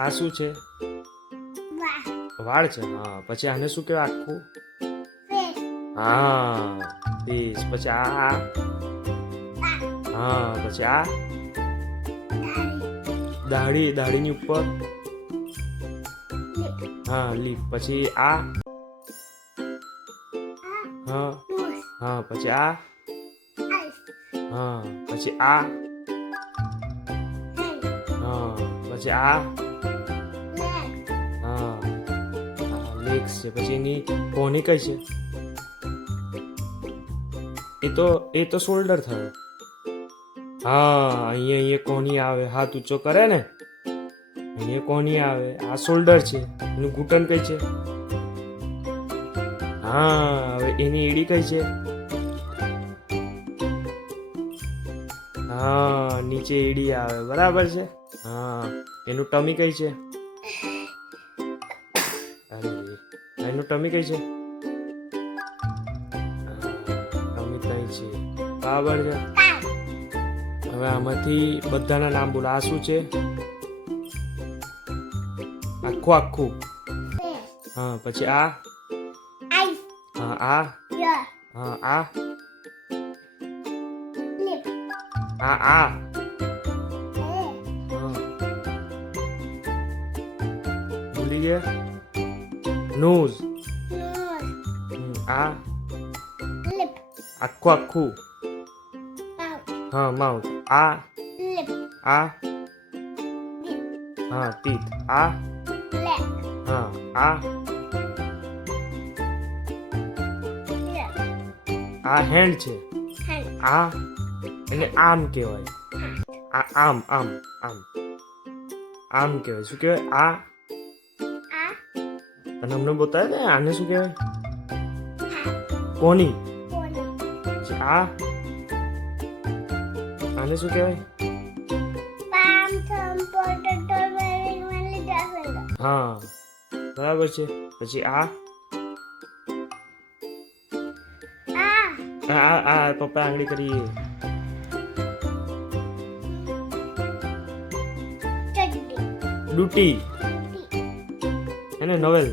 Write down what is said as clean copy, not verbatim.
આ શું છે? વાળ છે. હા, પછી આને શું કહેવાય આખું? હા, ફેસ. પછી આ હા, પછી આ દાઢીની ઉપર હા લીપ. પછી આ હા હા, પછી આ હા, પછી આ હા, પછી આ હા લેગ્સ છે. પછી એની કોની કઈ છે? એ તો શોલ્ડર થયો. હા, અહીંયા કોની આવે, હાથ ઊંચો કરે ને અહીંયા કોની આવે. આ શોલ્ડર છે. એનું ઘૂંટણ કઈ છે? હા, હવે એની એડી કઈ છે? હા, નીચે એડી આવે. બરાબર છે. હા, એનું ટમી કઈ છે? અરે એનું ટમી કઈ છે? ટમી કઈ છે? બરાબર છે. હવે આમાંથી બધાના નામ બોલો. આ શું છે? આખું. હા, પછી આ હા આ હા આ હા ભૂલી ગયા. નોઝ. આ આખું હા માઉથ. આ હા ટીથ. આ હા આ હેન્ડ છે. આ એને આમ કહેવાય. આ આમ કહેવાય. શું કહેવાય? આ અને અમને બતાવે ને આને શું કહેવાય? કોની. આ આને શું કહેવાય? હા, બરાબર છે. પછી આ પપ્પા આંગળી કરીએ. ડૂટી એને નવેલ.